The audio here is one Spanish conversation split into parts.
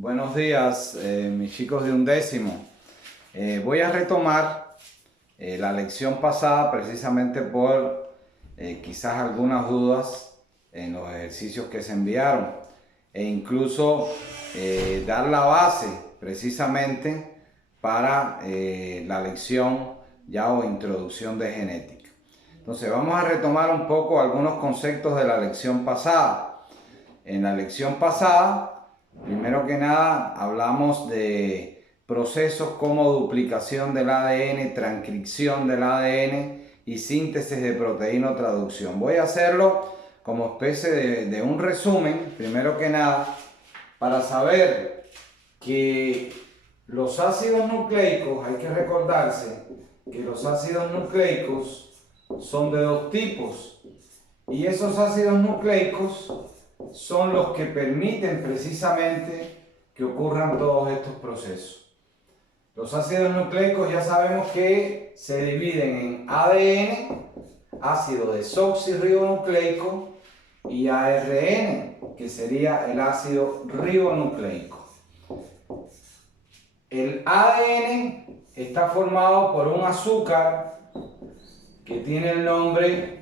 Buenos días, mis chicos de undécimo. Voy a retomar la lección pasada precisamente por quizás algunas dudas en los ejercicios que se enviaron e incluso dar la base precisamente para la lección ya o introducción de genética. Entonces vamos a retomar un poco algunos conceptos de la lección pasada. En la lección pasada, primero que nada, hablamos de procesos como duplicación del ADN, transcripción del ADN y síntesis de proteína o traducción. Voy a hacerlo como especie de un resumen, primero que nada, para saber que los ácidos nucleicos, hay que recordarse que los ácidos nucleicos son de dos tipos y esos ácidos nucleicos son los que permiten precisamente que ocurran todos estos procesos. Los ácidos nucleicos ya sabemos que se dividen en ADN, ácido desoxirribonucleico, y ARN, que sería el ácido ribonucleico. El ADN está formado por un azúcar que tiene el nombre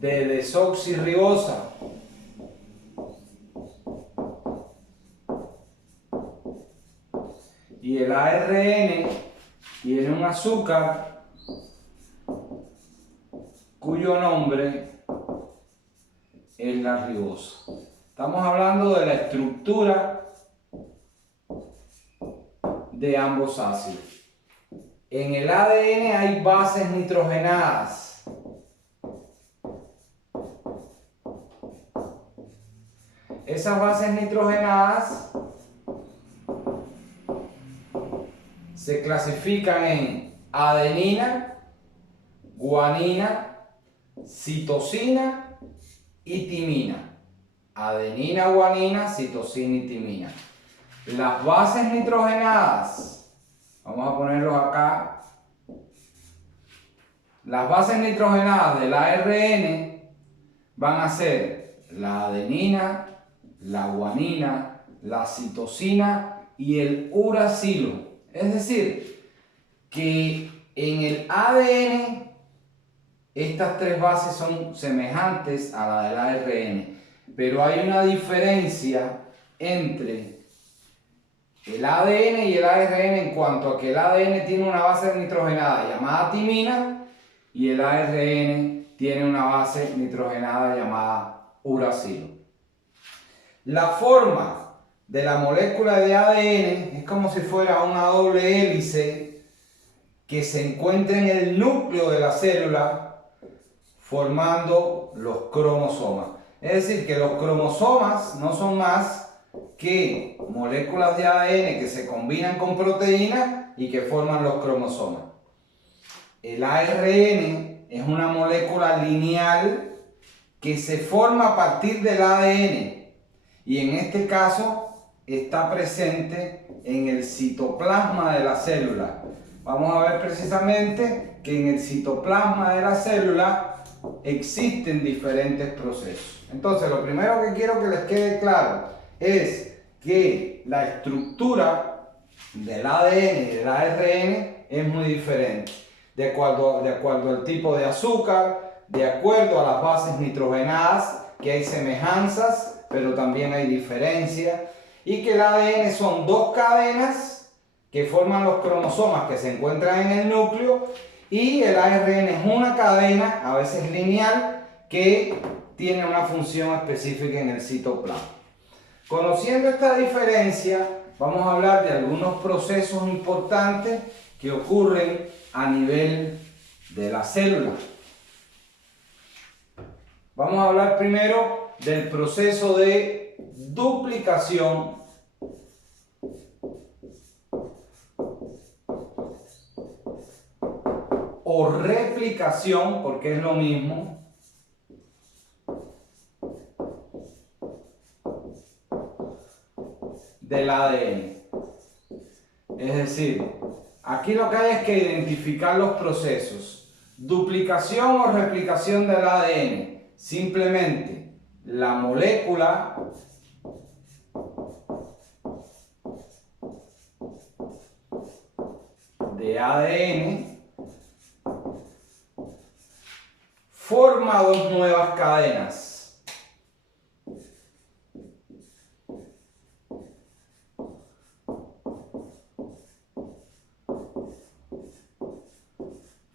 de desoxirribosa. Y el ARN tiene un azúcar cuyo nombre es la ribosa. Estamos hablando de la estructura de ambos ácidos. En el ADN hay bases nitrogenadas. Esas bases nitrogenadas se clasifican en adenina, guanina, citosina y timina. Adenina, guanina, citosina y timina. Las bases nitrogenadas, vamos a ponerlos acá. Las bases nitrogenadas del ARN van a ser la adenina, la guanina, la citosina y el uracilo. Es decir, que en el ADN estas tres bases son semejantes a la del ARN, pero hay una diferencia entre el ADN y el ARN en cuanto a que el ADN tiene una base nitrogenada llamada timina y el ARN tiene una base nitrogenada llamada uracilo. La forma de la molécula de ADN es como si fuera una doble hélice que se encuentra en el núcleo de la célula formando los cromosomas. Es decir, que los cromosomas no son más que moléculas de ADN que se combinan con proteínas y que forman los cromosomas. El ARN es una molécula lineal que se forma a partir del ADN y en este caso está presente en el citoplasma de la célula. Vamos a ver precisamente que en el citoplasma de la célula existen diferentes procesos. Entonces, lo primero que quiero que les quede claro es que la estructura del ADN y del ARN es muy diferente, de acuerdo al tipo de azúcar, de acuerdo a las bases nitrogenadas, que hay semejanzas, pero también hay diferencias, y que el ADN son dos cadenas que forman los cromosomas que se encuentran en el núcleo, y el ARN es una cadena, a veces lineal, que tiene una función específica en el citoplasma. Conociendo esta diferencia, vamos a hablar de algunos procesos importantes que ocurren a nivel de la célula. Vamos a hablar primero del proceso de duplicación o replicación, porque es lo mismo, del ADN. Es decir, aquí lo que hay es que identificar los procesos. Duplicación o replicación del ADN. Simplemente la molécula de ADN forma dos nuevas cadenas.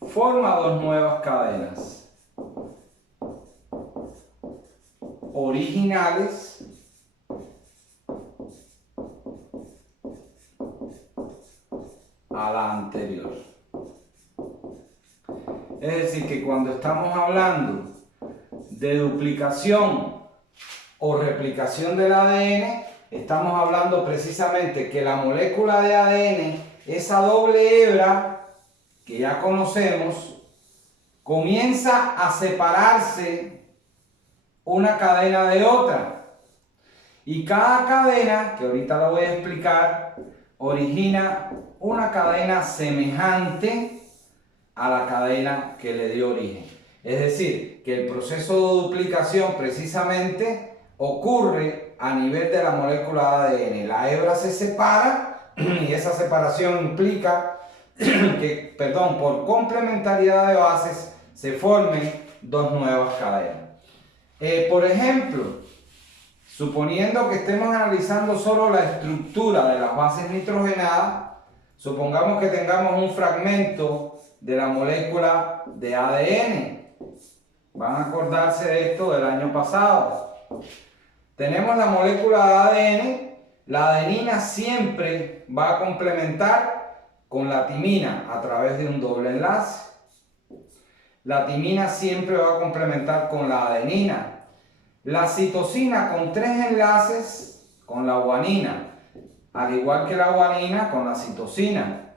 Forma dos nuevas cadenas originales a la anterior. Es decir, que cuando estamos hablando de duplicación o replicación del ADN, estamos hablando precisamente que la molécula de ADN, esa doble hebra que ya conocemos, comienza a separarse una cadena de otra. Y cada cadena, que ahorita lo voy a explicar, origina una cadena semejante a la cadena que le dio origen. Es decir, que el proceso de duplicación precisamente ocurre a nivel de la molécula de ADN. La hebra se separa y esa separación implica que, por complementariedad de bases se formen dos nuevas cadenas. Por ejemplo, suponiendo que estemos analizando solo la estructura de las bases nitrogenadas, supongamos que tengamos un fragmento de la molécula de ADN. Van a acordarse de esto del año pasado. Tenemos la molécula de ADN, la adenina siempre va a complementar con la timina a través de un doble enlace. La timina siempre va a complementar con la adenina. La citosina con tres enlaces con la guanina, al igual que la guanina con la citosina.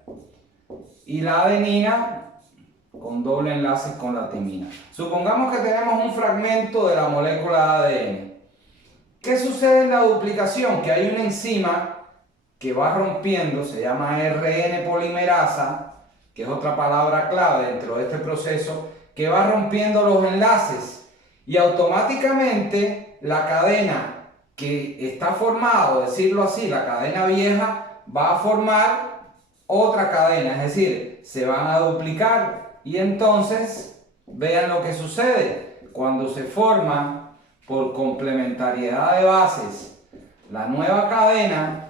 Y la adenina con doble enlace con la timina. Supongamos que tenemos un fragmento de la molécula de ADN. ¿Qué sucede en la duplicación? Que hay una enzima que va rompiendo, se llama RN polimerasa, que es otra palabra clave dentro de este proceso, que va rompiendo los enlaces y automáticamente la cadena que está formada, decirlo así, la cadena vieja, va a formar otra cadena, es decir, se van a duplicar y entonces vean lo que sucede cuando se forma por complementariedad de bases la nueva cadena.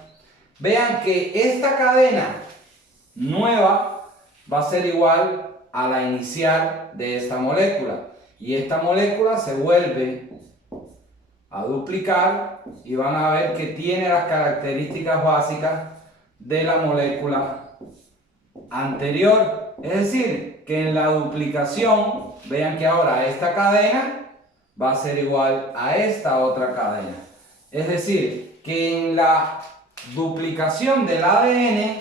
Vean que esta cadena nueva va a ser igual a la inicial de esta molécula. Y esta molécula se vuelve a duplicar y van a ver que tiene las características básicas de la molécula anterior. Es decir, que en la duplicación, vean que ahora esta cadena va a ser igual a esta otra cadena. Es decir, que en la duplicación del ADN,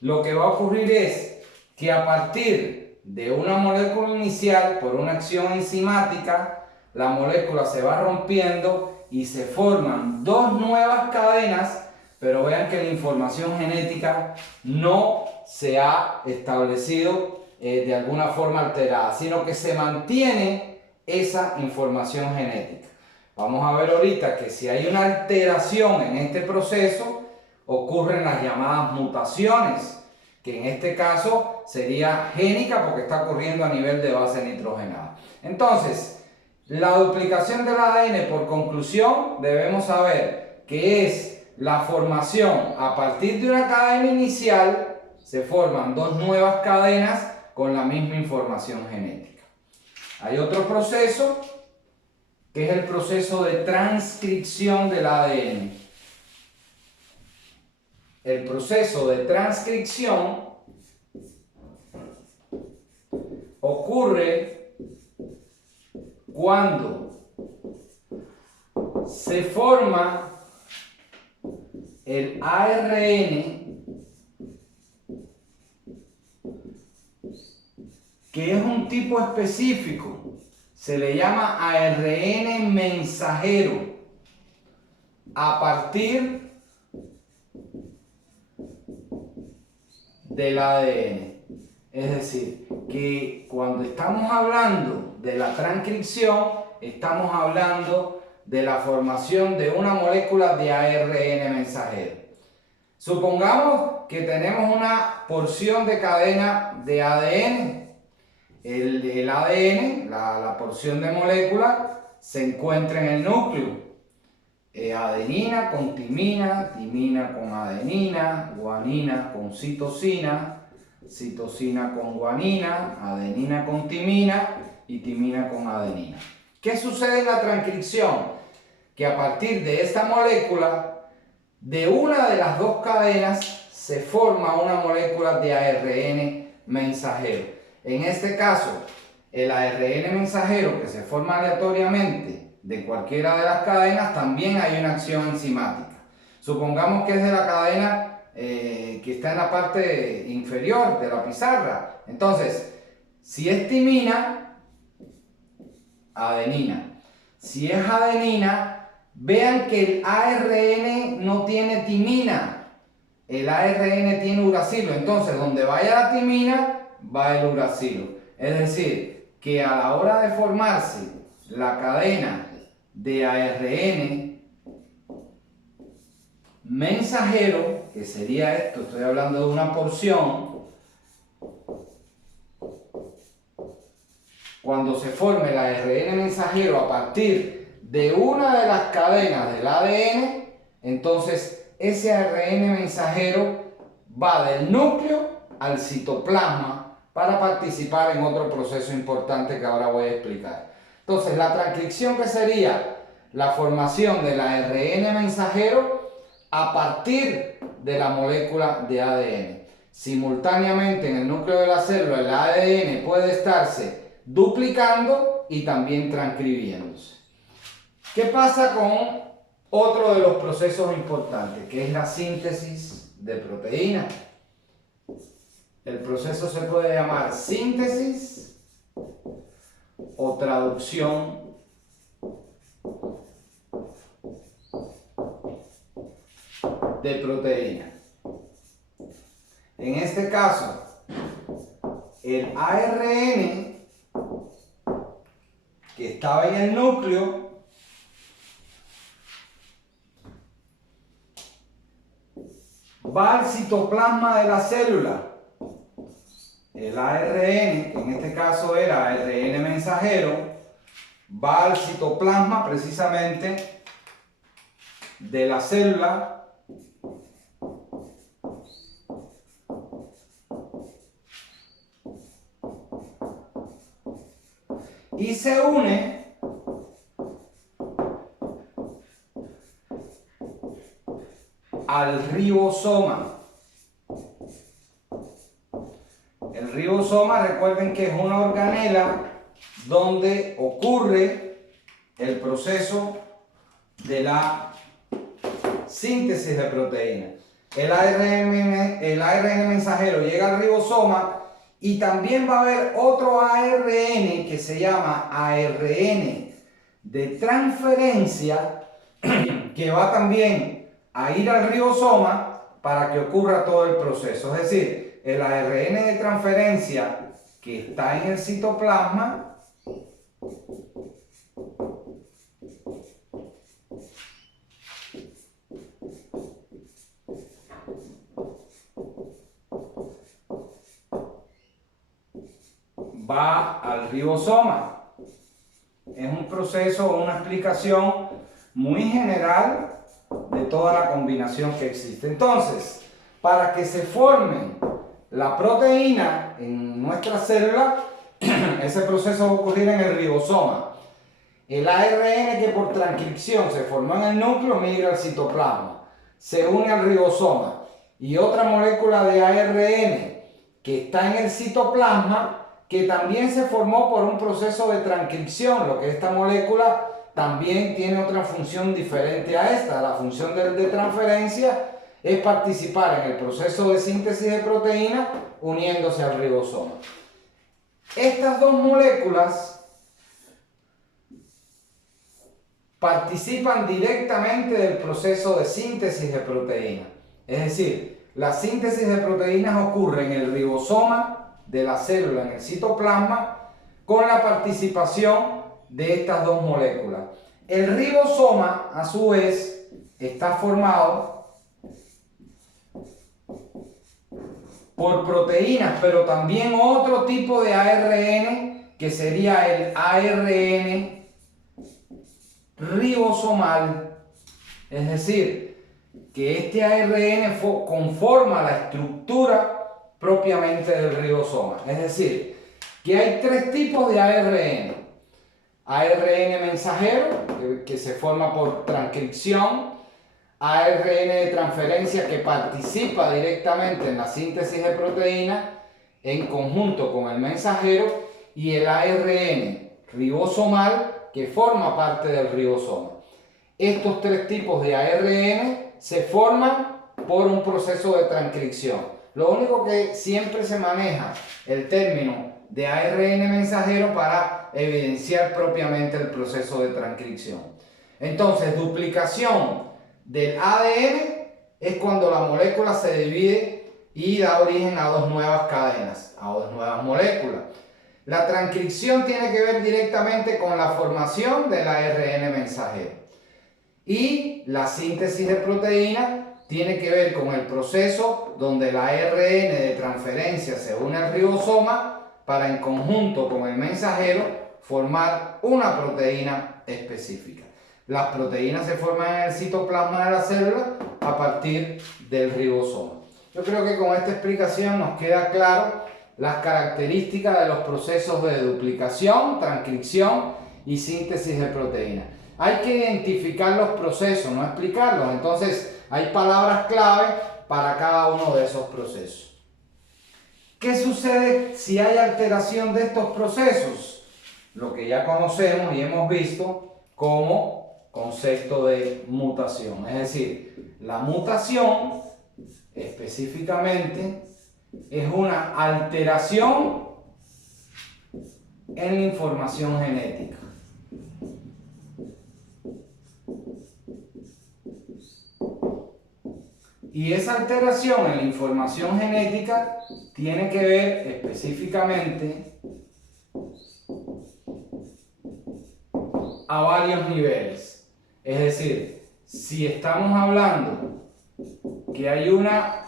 lo que va a ocurrir es que a partir de una molécula inicial, por una acción enzimática, la molécula se va rompiendo y se forman dos nuevas cadenas, pero vean que la información genética no se ha establecido de alguna forma alterada, sino que se mantiene esa información genética. Vamos a ver ahorita que si hay una alteración en este proceso, ocurren las llamadas mutaciones, que en este caso sería génica porque está ocurriendo a nivel de base nitrogenada. Entonces, la duplicación del ADN, por conclusión, debemos saber que es la formación a partir de una cadena inicial, se forman dos nuevas cadenas con la misma información genética. Hay otro proceso que es el proceso de transcripción del ADN. El proceso de transcripción ocurre cuando se forma el ARN, que es un tipo específico. Se le llama ARN mensajero a partir del ADN. Es decir, que cuando estamos hablando de la transcripción, estamos hablando de la formación de una molécula de ARN mensajero. Supongamos que tenemos una porción de cadena de ADN. El ADN, la porción de molécula, se encuentra en el núcleo. Adenina con timina, timina con adenina, guanina con citosina, citosina con guanina, adenina con timina y timina con adenina. ¿Qué sucede en la transcripción? Que a partir de esta molécula, de una de las dos cadenas se forma una molécula de ARN mensajero. En este caso, el ARN mensajero que se forma aleatoriamente de cualquiera de las cadenas, también hay una acción enzimática. Supongamos que es de la cadena que está en la parte inferior de la pizarra. Entonces, si es timina, adenina. Si es adenina, vean que el ARN no tiene timina. El ARN tiene uracilo. Entonces, donde vaya la timina, va el uracilo. Es decir, que a la hora de formarse la cadena de ARN mensajero, que sería esto, estoy hablando de una porción, cuando se forme el ARN mensajero a partir de una de las cadenas del ADN, entonces ese ARN mensajero va del núcleo al citoplasma para participar en otro proceso importante que ahora voy a explicar. Entonces, la transcripción, que sería la formación del ARN mensajero a partir de la molécula de ADN. Simultáneamente en el núcleo de la célula el ADN puede estarse duplicando y también transcribiéndose. ¿Qué pasa con otro de los procesos importantes, que es la síntesis de proteínas? El proceso se puede llamar síntesis o traducción de proteína. En este caso, el ARN que estaba en el núcleo va al citoplasma de la célula. El ARN, que en este caso era ARN mensajero, va al citoplasma precisamente de la célula y se une al ribosoma. El ribosoma, recuerden que es una organela donde ocurre el proceso de la síntesis de proteínas. El ARN mensajero llega al ribosoma y también va a haber otro ARN que se llama ARN de transferencia que va también a ir al ribosoma para que ocurra todo el proceso. Es decir, el ARN de transferencia que está en el citoplasma va al ribosoma. Es un proceso o una explicación muy general de toda la combinación que existe. Entonces, para que se forme la proteína en nuestra célula, ese proceso va a ocurrir en el ribosoma. El ARN que por transcripción se formó en el núcleo migra al citoplasma, se une al ribosoma, y otra molécula de ARN que está en el citoplasma, que también se formó por un proceso de transcripción, lo que esta molécula también tiene otra función diferente a esta. La función de transferencia es participar en el proceso de síntesis de proteína uniéndose al ribosoma. Estas dos moléculas participan directamente del proceso de síntesis de proteína. Es decir, la síntesis de proteínas ocurre en el ribosoma de la célula, en el citoplasma, con la participación de estas dos moléculas. El ribosoma, a su vez, está formado por proteínas, pero también otro tipo de ARN que sería el ARN ribosomal. Es decir, que este ARN conforma la estructura propiamente del ribosoma. Es decir, que hay tres tipos de ARN. ARN mensajero, que se forma por transcripción, ARN de transferencia que participa directamente en la síntesis de proteínas en conjunto con el mensajero, y el ARN ribosomal que forma parte del ribosoma. Estos tres tipos de ARN se forman por un proceso de transcripción. Lo único que siempre se maneja el término de ARN mensajero para evidenciar propiamente el proceso de transcripción. Entonces, duplicación del ADN es cuando la molécula se divide y da origen a dos nuevas cadenas, a dos nuevas moléculas. La transcripción tiene que ver directamente con la formación del ARN mensajero. Y la síntesis de proteína tiene que ver con el proceso donde el ARN de transferencia se une al ribosoma para, en conjunto con el mensajero, formar una proteína específica. Las proteínas se forman en el citoplasma de la célula a partir del ribosoma. Yo creo que con esta explicación nos queda claro las características de los procesos de duplicación, transcripción y síntesis de proteínas. Hay que identificar los procesos, no explicarlos. Entonces, hay palabras clave para cada uno de esos procesos. ¿Qué sucede si hay alteración de estos procesos? Lo que ya conocemos y hemos visto como concepto de mutación. Es decir, la mutación específicamente es una alteración en la información genética. Y esa alteración en la información genética tiene que ver específicamente a varios niveles. Es decir, si estamos hablando que hay una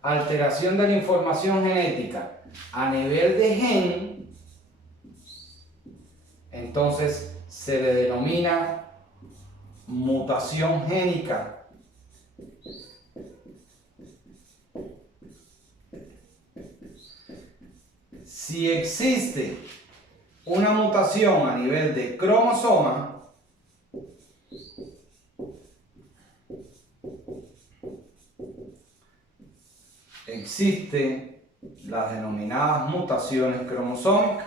alteración de la información genética a nivel de gen, entonces se le denomina mutación génica. Si existe una mutación a nivel de cromosoma, existen las denominadas mutaciones cromosómicas.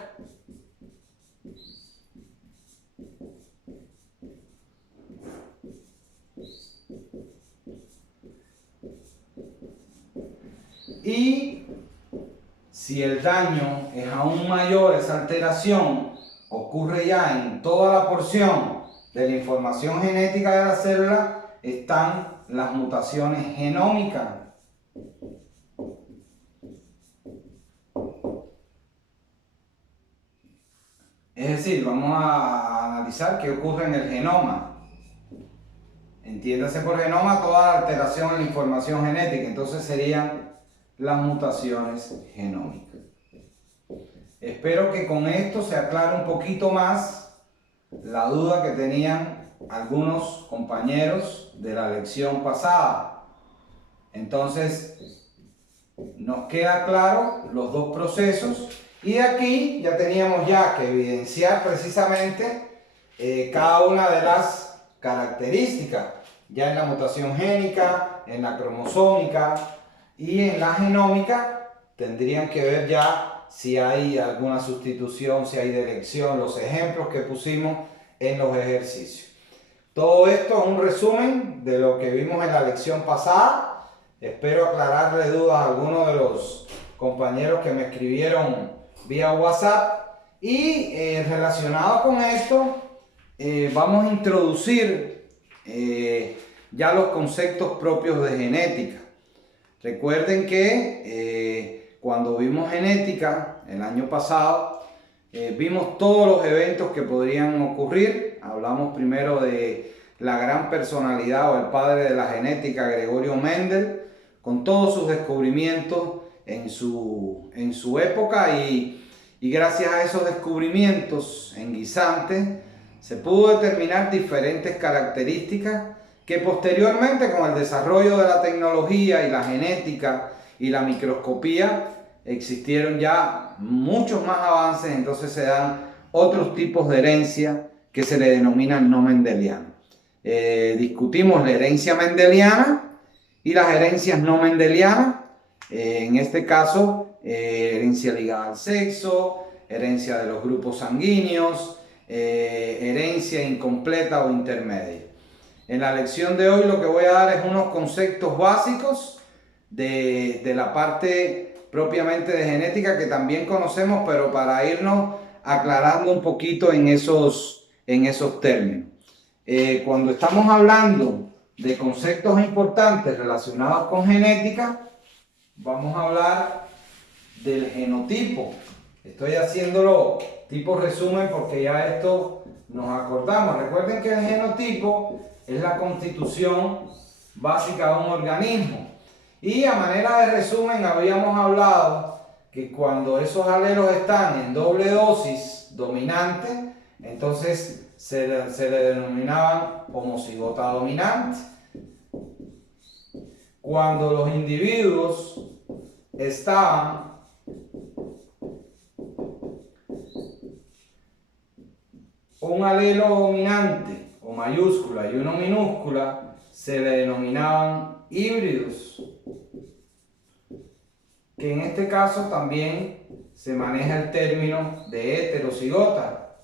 Y si el daño es aún mayor, esa alteración ocurre ya en toda la porción de la información genética de la célula, están las mutaciones genómicas. Es decir, vamos a analizar qué ocurre en el genoma. Entiéndase por genoma toda la alteración en la información genética, entonces serían las mutaciones genómicas. Espero que con esto se aclare un poquito más la duda que tenían algunos compañeros de la lección pasada. Entonces, nos queda claro los dos procesos y de aquí ya teníamos ya que evidenciar precisamente cada una de las características, ya en la mutación génica, en la cromosómica y en la genómica tendrían que ver ya si hay alguna sustitución, si hay delección, los ejemplos que pusimos en los ejercicios. Todo esto es un resumen de lo que vimos en la lección pasada. Espero aclararle dudas a algunos de los compañeros que me escribieron vía WhatsApp. Y relacionado con esto, vamos a introducir ya los conceptos propios de genética. Recuerden que cuando vimos genética el año pasado, vimos todos los eventos que podrían ocurrir. Hablamos primero de la gran personalidad o el padre de la genética, Gregorio Mendel, con todos sus descubrimientos en su época, y gracias a esos descubrimientos en guisantes se pudo determinar diferentes características que posteriormente, con el desarrollo de la tecnología y la genética y la microscopía, existieron ya muchos más avances. Entonces se dan otros tipos de herencia que se le denominan no mendelianas. Discutimos la herencia mendeliana y las herencias no mendelianas. En este caso, herencia ligada al sexo, herencia de los grupos sanguíneos, herencia incompleta o intermedia. En la lección de hoy lo que voy a dar es unos conceptos básicos de la parte propiamente de genética que también conocemos, pero para irnos aclarando un poquito en esos términos. Cuando estamos hablando de conceptos importantes relacionados con genética, vamos a hablar del genotipo. Estoy haciéndolo tipo resumen porque ya esto nos acordamos. Recuerden que el genotipo es la constitución básica de un organismo. Y a manera de resumen, habíamos hablado que cuando esos alelos están en doble dosis dominante, entonces se le denominaban homocigota dominante. Cuando los individuos estaban un alelo dominante o mayúscula y uno minúscula, se le denominaban híbridos, que en este caso también se maneja el término de heterocigota.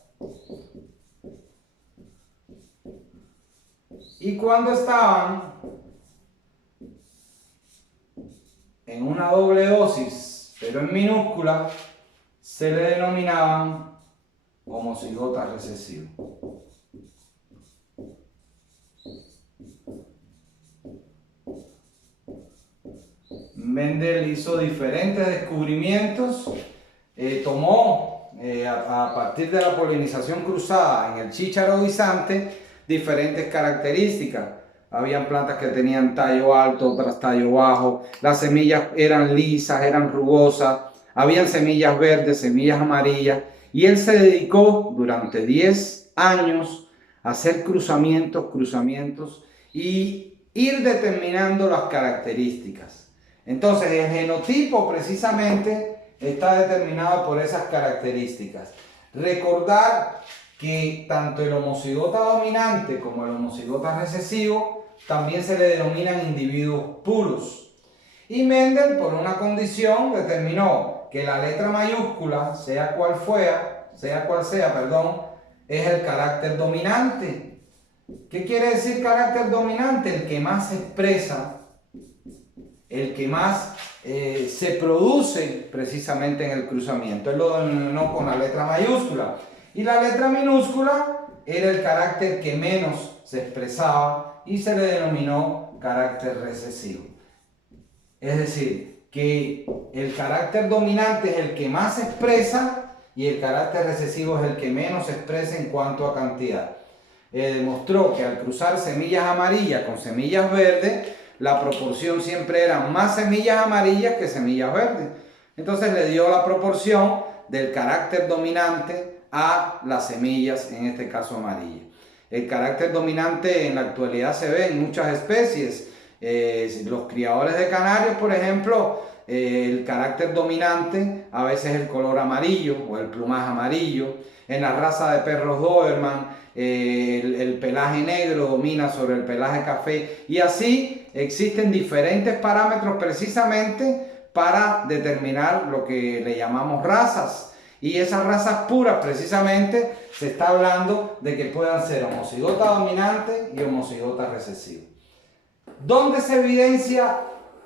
Y cuando estaban en una doble dosis, pero en minúscula, se le denominaban homocigotas recesivos. Mendel hizo diferentes descubrimientos, tomó a partir de la polinización cruzada en el chícharo guisante diferentes características. Habían plantas que tenían tallo alto, otras tallo bajo, las semillas eran lisas, eran rugosas, habían semillas verdes, semillas amarillas, y él se dedicó durante 10 años a hacer cruzamientos y ir determinando las características. Entonces el genotipo precisamente está determinado por esas características. Recordar que tanto el homocigota dominante como el homocigota recesivo también se le denominan individuos puros. Y Mendel, por una condición, determinó que la letra mayúscula, sea cual sea, es el carácter dominante. ¿Qué quiere decir carácter dominante? El que más se expresa, el que más se produce precisamente en el cruzamiento. Él lo denominó con la letra mayúscula. Y la letra minúscula era el carácter que menos se expresaba y se le denominó carácter recesivo. Es decir, que el carácter dominante es el que más se expresa y el carácter recesivo es el que menos se expresa en cuanto a cantidad. Demostró que al cruzar semillas amarillas con semillas verdes, la proporción siempre era más semillas amarillas que semillas verdes. Entonces le dio la proporción del carácter dominante a las semillas, en este caso amarillas. El carácter dominante en la actualidad se ve en muchas especies. Los criadores de canarios, por ejemplo, el carácter dominante a veces es el color amarillo o el plumaje amarillo. En la raza de perros Doberman, el pelaje negro domina sobre el pelaje café, y así existen diferentes parámetros precisamente para determinar lo que le llamamos razas. Y esas razas puras precisamente se está hablando de que puedan ser homocigota dominante y homocigota recesivo. ¿Dónde se evidencia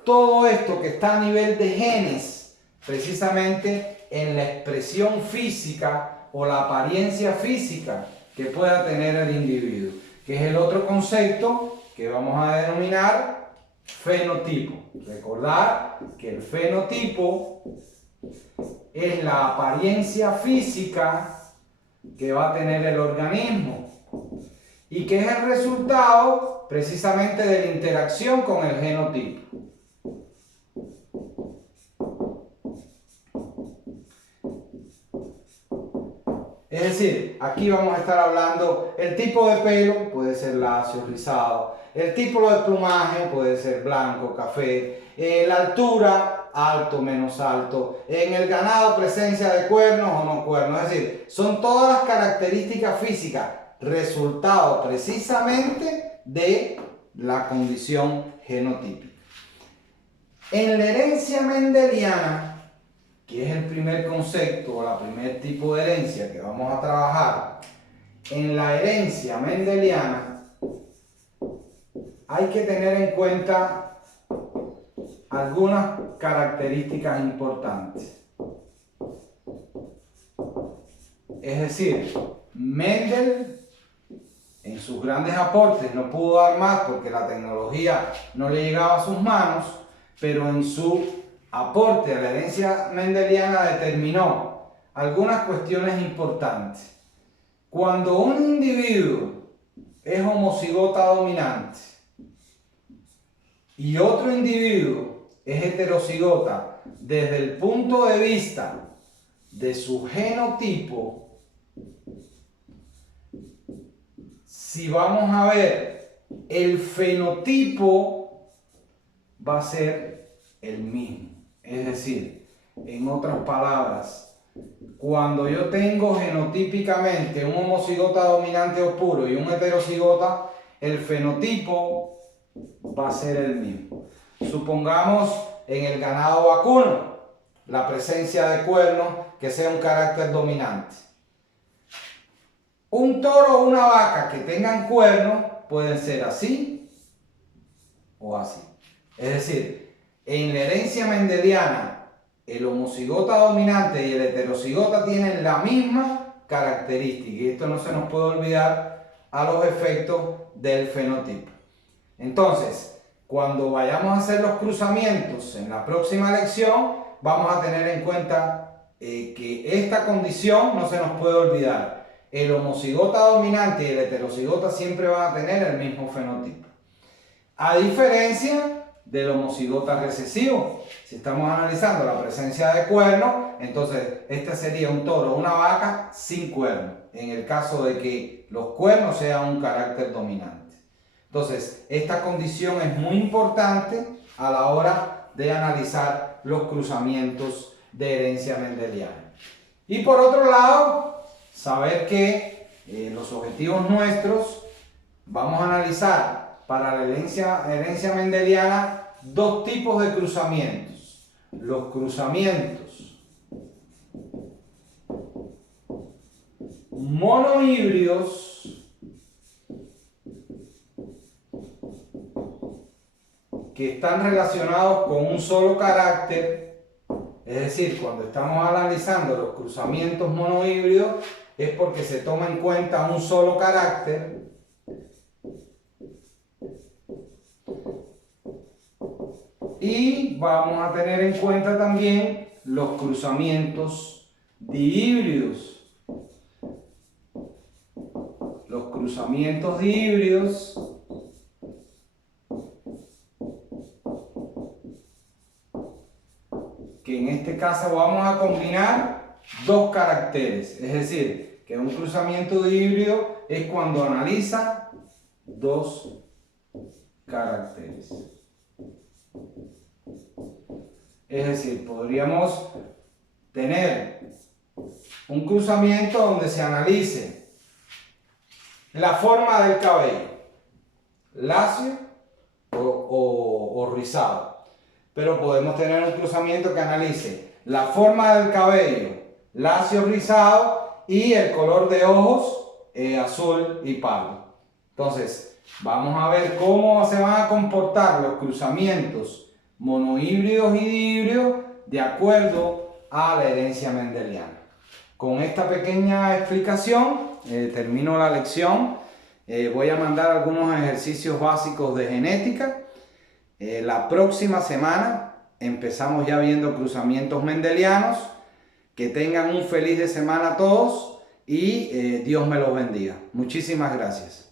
todo esto que está a nivel de genes? Precisamente en la expresión física o la apariencia física que pueda tener el individuo, que es el otro concepto que vamos a denominar fenotipo. Recordar que el fenotipo es la apariencia física que va a tener el organismo y que es el resultado precisamente de la interacción con el genotipo. Es decir, aquí vamos a estar hablando, el tipo de pelo puede ser lacio, rizado, el tipo de plumaje puede ser blanco, café, la altura, alto, menos alto, en el ganado presencia de cuernos o no cuernos, es decir, son todas las características físicas, resultado precisamente de la condición genotípica. En la herencia mendeliana, que es el primer concepto o el primer tipo de herencia que vamos a trabajar, en la herencia mendeliana hay que tener en cuenta algunas características importantes. Es decir, Mendel en sus grandes aportes no pudo dar más porque la tecnología no le llegaba a sus manos, pero en su aporte a la herencia mendeliana determinó algunas cuestiones importantes. Cuando un individuo es homocigota dominante y otro individuo es heterocigota desde el punto de vista de su genotipo, si vamos a ver, el fenotipo va a ser el mismo. Es decir, en otras palabras, cuando yo tengo genotípicamente un homocigota dominante o puro y un heterocigota, el fenotipo va a ser el mismo. Supongamos en el ganado vacuno, la presencia de cuernos que sea un carácter dominante. Un toro o una vaca que tengan cuernos pueden ser así o así. Es decir, en la herencia mendeliana, el homocigota dominante y el heterocigota tienen la misma característica. Y esto no se nos puede olvidar a los efectos del fenotipo. Entonces, cuando vayamos a hacer los cruzamientos en la próxima lección, vamos a tener en cuenta que esta condición no se nos puede olvidar. El homocigota dominante y el heterocigota siempre van a tener el mismo fenotipo. A diferencia del homocigota recesivo. Si estamos analizando la presencia de cuernos, entonces este sería un toro o una vaca sin cuernos, en el caso de que los cuernos sean un carácter dominante. Entonces, esta condición es muy importante a la hora de analizar los cruzamientos de herencia mendeliana. Y por otro lado, saber que los objetivos nuestros, vamos a analizar para la herencia mendeliana dos tipos de cruzamientos. Los cruzamientos monohíbridos, que están relacionados con un solo carácter. Es decir, cuando estamos analizando los cruzamientos monohíbridos es porque se toma en cuenta un solo carácter. Y vamos a tener en cuenta también los cruzamientos dihíbridos. Los cruzamientos dihíbridos que en este caso vamos a combinar dos caracteres. Es decir, que un cruzamiento dihíbrido es cuando analiza dos caracteres. Es decir, podríamos tener un cruzamiento donde se analice la forma del cabello, lacio o rizado. Pero podemos tener un cruzamiento que analice la forma del cabello, lacio, rizado, y el color de ojos, azul y pardo. Entonces, vamos a ver cómo se van a comportar los cruzamientos monohíbridos y dihíbridos de acuerdo a la herencia mendeliana. Con esta pequeña explicación termino la lección. Voy a mandar algunos ejercicios básicos de genética. La próxima semana empezamos ya viendo cruzamientos mendelianos. Que tengan un feliz de semana a todos y Dios me los bendiga. Muchísimas gracias.